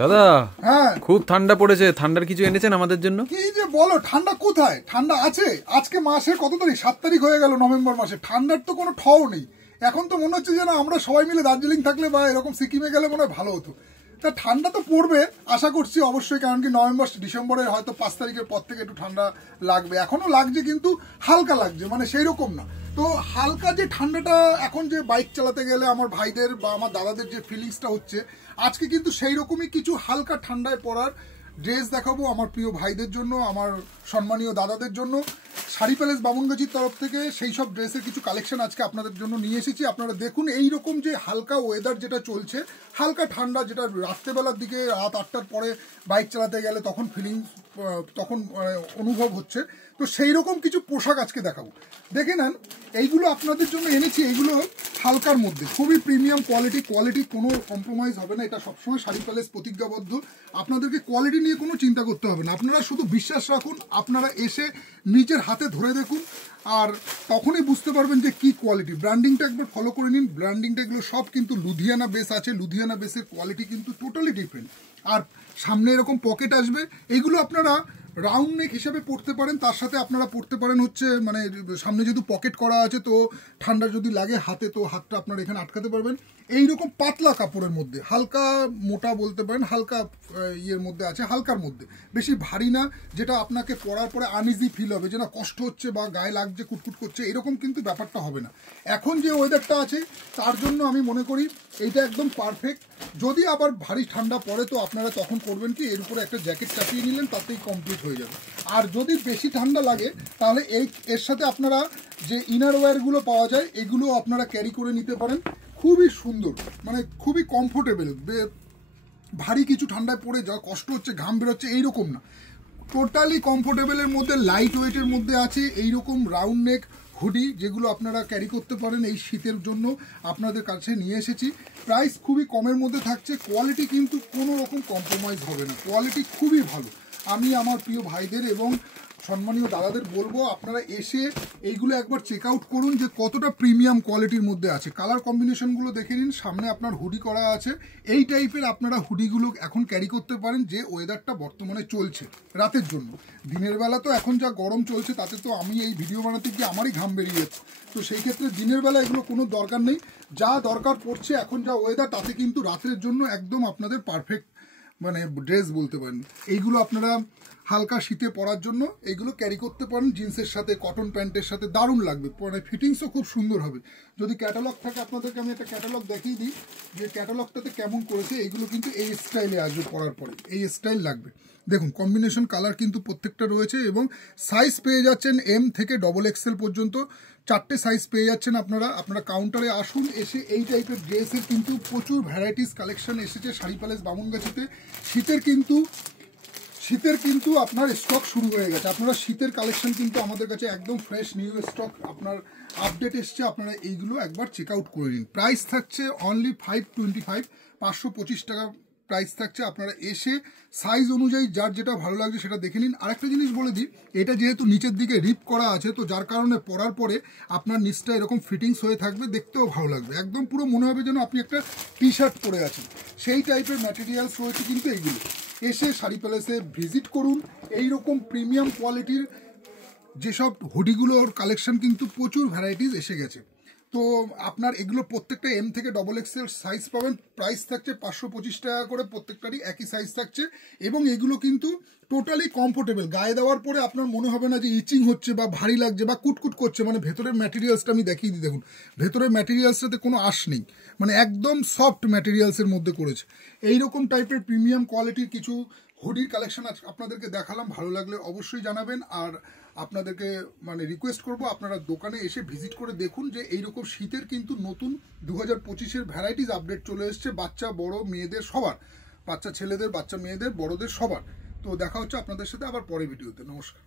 দাদা হ্যাঁ খুব ঠান্ডা পড়েছে, ঠান্ডার কিছু এনেছেন আমাদের জন্য? কি যে বলো, ঠান্ডা কোথায়? ঠান্ডা আছে। আজকে মাসের কত তারিখ? 7 তারিখ হয়ে গেল নভেম্বর মাসে। ঠান্ডার তো কোনো ঠও নেই। এখন তো মনে হচ্ছে যেন আমরা সবাই মিলে দার্জিলিং থাকলে বা এরকম সিকিমে গেলে মনে হয় ভালো হতো। তা ঠান্ডা তো পড়বে আশা করছি অবশ্যই, কারণ কি নভেম্বর ডিসেম্বরের হয়তো 5 তারিখের পর থেকে একটু ঠান্ডা লাগবে। এখনো লাগছে কিন্তু হালকা লাগছে, মানে সেই রকম না। তো হালকা যে ঠান্ডাটা এখন যে বাইক চালাতে গেলে আমার ভাইদের বা আমার দাদাদের যে ফিলিংসটা হচ্ছে, আজকে কিন্তু সেই রকমই কিছু হালকা ঠান্ডায় পড়ার ড্রেস দেখাবো আমার প্রিয় ভাইদের জন্য, আমার সম্মানীয় দাদাদের জন্য। শাড়ি প্যালেস বামুনগাছির তরফ থেকে সেই সব ড্রেসের কিছু কালেকশন আজকে আপনাদের জন্য নিয়ে এসেছি। আপনারা দেখুন এইরকম যে হালকা ওয়েদার যেটা চলছে, হালকা ঠান্ডা যেটা রাত্রেবেলার দিকে রাত 8টার পরে বাইক চালাতে গেলে তখন তখন অনুভব হচ্ছে, তো সেই রকম কিছু পোশাক আজকে দেখাবো। দেখে নেন, এইগুলো আপনাদের জন্য এনেছি। এইগুলো হালকার মধ্যে খুবই প্রিমিয়াম কোয়ালিটি কোনো কম্প্রোমাইজ হবে না। এটা সবসময় শাড়ি প্যালেস প্রতিজ্ঞাবদ্ধ, আপনাদেরকে কোয়ালিটি নিয়ে কোনো চিন্তা করতে হবে না। আপনারা শুধু বিশ্বাস রাখুন, আপনারা এসে নিজের হাতে ধরে দেখুন, আর তখনই বুঝতে পারবেন যে কি কোয়ালিটি। ব্র্যান্ডিংটা একবার ফলো করে নিন। ব্র্যান্ডিংটা এগুলো সব কিন্তু লুধিয়ানা বেস আছে। লুধিয়ানা বেসের কোয়ালিটি কিন্তু টোটালি ডিফারেন্ট। আর সামনে এরকম পকেট আসবে, এইগুলো আপনারা রাউন্ড নেক হিসেবে পড়তে পারেন। তার সাথে আপনারা পড়তে পারেন হচ্ছে মানে সামনে যেহেতু পকেট করা আছে, তো ঠান্ডা যদি লাগে হাতে, তো হাতটা আপনারা এখানে আটকাতে পারবেন। এইরকম পাতলা কাপড়ের মধ্যে, হালকা মোটা বলতে পারেন, হালকা ইয়ের মধ্যে আছে, হালকার মধ্যে, বেশি ভারী না, যেটা আপনাকে পরার পরে আনইজি ফিল হবে, যে না কষ্ট হচ্ছে বা গায়ে লাগছে, কুটকুট করছে, এরকম কিন্তু ব্যাপারটা হবে না। এখন যে ওয়েদারটা আছে তার জন্য আমি মনে করি এইটা একদম পারফেক্ট। যদি আবার ভারী ঠান্ডা পড়ে তো আপনারা তখন করবেন কি, এর উপরে একটা জ্যাকেট চাপিয়ে নিলেন, তাতেই কমপ্লিট হয়ে যাবে। আর যদি বেশি ঠান্ডা লাগে তাহলে এর সাথে আপনারা যে ইনার ওয়্যারগুলো পাওয়া যায় এগুলো আপনারা ক্যারি করে নিতে পারেন। খুবই সুন্দর, মানে খুবই কমফোর্টেবল। ভারী কিছু ঠান্ডায় পড়ে যা কষ্ট হচ্ছে, ঘাম বেরোচ্ছে, এইরকম না, টোটালি কমফোর্টেবলের মধ্যে, লাইট ওয়েটের মধ্যে আছে। এইরকম রাউন্ড নেক হুডি যেগুলো আপনারা ক্যারি করতে পারেন এই শীতের জন্য আপনাদের কাছে নিয়ে এসেছি। প্রাইস খুবই কমের মধ্যে থাকছে, কোয়ালিটি কিন্তু কোনো রকম কম্প্রোমাইজ হবে না, কোয়ালিটি খুবই ভালো। আমি আমার প্রিয় ভাইদের এবং সম্মানীয় দাদাদের বলবো আপনারা এসে এইগুলো একবার চেক আউট করুন যে কতটা প্রিমিয়াম কোয়ালিটির মধ্যে আছে। কালার কম্বিনেশনগুলো দেখে নিন। সামনে আপনার হুডি করা আছে, এই টাইপের আপনারা হুডিগুলো এখন ক্যারি করতে পারেন যে ওয়েদারটা বর্তমানে চলছে রাতের জন্য। দিনের বেলা তো এখন যা গরম চলছে তাতে তো আমি এই ভিডিও বানাতে গিয়ে আমারই ঘাম বেরিয়ে যাচ্ছে, তো সেই ক্ষেত্রে দিনের বেলা এগুলো কোনো দরকার নেই। যা দরকার পড়ছে এখন যা ওয়েদার, তাতে কিন্তু রাতের জন্য একদম আপনাদের পারফেক্ট মানে ড্রেস বলতে পারেন। এইগুলো আপনারা হালকা শীতে পরার জন্য এইগুলো ক্যারি করতে পারেন, জিন্সের সাথে, কটন প্যান্টের সাথে দারুণ লাগবে, মানে ফিটিংসও খুব সুন্দর হবে। যদি ক্যাটালগ থাকে আপনাদেরকে আমি একটা ক্যাটালগ দেখিয়ে দিই যে ক্যাটালগটাতে কেমন করেছে। এইগুলো কিন্তু এই স্টাইলে আসবে, পরার পরে এই স্টাইল লাগবে। দেখুন কম্বিনেশন কালার কিন্তু প্রত্যেকটা রয়েছে, এবং সাইজ পেয়ে যাচ্ছেন এম থেকে XXL পর্যন্ত, 4টে সাইজ পেয়ে যাচ্ছেন আপনারা কাউন্টারে আসুন। এসে এই টাইপের ড্রেসের কিন্তু প্রচুর ভ্যারাইটিস কালেকশন এসেছে শাড়ি প্যালেস বামুনগাছিতে। শীতের কিন্তু আপনার স্টক শুরু হয়ে গেছে। আপনারা শীতের কালেকশন কিন্তু আমাদের কাছে একদম ফ্রেশ নিউ স্টক আপনার আপডেট এসছে, আপনারা এইগুলো একবার চেক আউট করে নিন। প্রাইস থাকছে অনলি 525, 525 টাকা প্রাইস থাকছে। আপনারা এসে সাইজ অনুযায়ী যার যেটা ভালো লাগছে সেটা দেখে নিন। আরেকটা জিনিস বলে দিই, এটা যেহেতু নিচের দিকে রিপ করা আছে, তো যার কারণে পরার পরে আপনার নিচটা এরকম ফিটিংস হয়ে থাকবে, দেখতেও ভালো লাগবে, একদম পুরো মনে হবে যেন আপনি একটা টি শার্ট পরে আছেন, সেই টাইপের ম্যাটেরিয়ালস রয়েছে কিন্তু এইগুলো। এসে শাড়ি প্যালেসে ভিজিট করুন। এইরকম প্রিমিয়াম কোয়ালিটির যেসব হুডিগুলোর কালেকশন কিন্তু প্রচুর ভ্যারাইটিস এসে গেছে। তো আপনার এগুলো প্রত্যেকটা এম থেকে XXL সাইজ পাবেন। প্রাইস থাকছে 525 টাকা করে, প্রত্যেকটারই একই সাইজ থাকছে, এবং এগুলো কিন্তু টোটালি কমফোর্টেবল। গায়ে দেওয়ার পরে আপনার মনে হবে না যে ইচিং হচ্ছে বা ভারী লাগছে বা কুটকুট করছে। মানে ভেতরের ম্যাটেরিয়ালসটা আমি দেখিয়ে দিই, দেখুন ভেতরের ম্যাটেরিয়ালসটাতে কোনো আঁশ নেই, মানে একদম সফট ম্যাটেরিয়ালসের মধ্যে করেছে। এইরকম টাইপের প্রিমিয়াম কোয়ালিটির কিছু হুডির কালেকশন আপনাদেরকে দেখালাম, ভালো লাগলে অবশ্যই জানাবেন। আর আপনাদেরকে মানে রিকোয়েস্ট করব আপনারা দোকানে এসে ভিজিট করে দেখুন যে এইরকম শীতের কিন্তু নতুন 2025-এর ভ্যারাইটিস আপডেট চলে এসছে, বাচ্চা বড় মেয়েদের সবার, বাচ্চা ছেলেদের, বাচ্চা মেয়েদের, বড়দের সবার। তো দেখা হচ্ছে আপনাদের সাথে আবার পরে ভিডিওতে। নমস্কার।